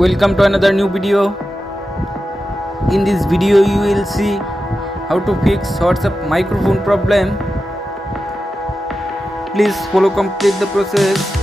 Welcome to another new video. In this video you will see how to fix WhatsApp microphone problem. Please follow complete the process.